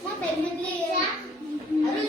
Sampai jumpa di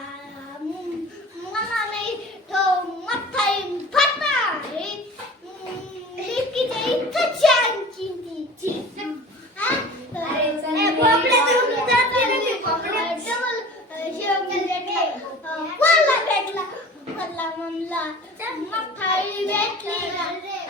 Bettina. Bettina.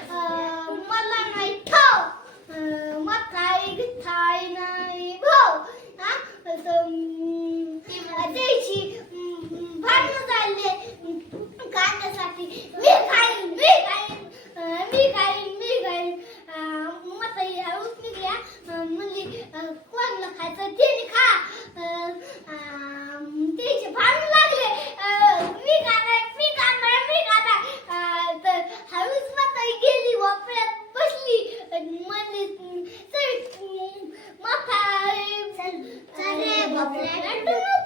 chocolate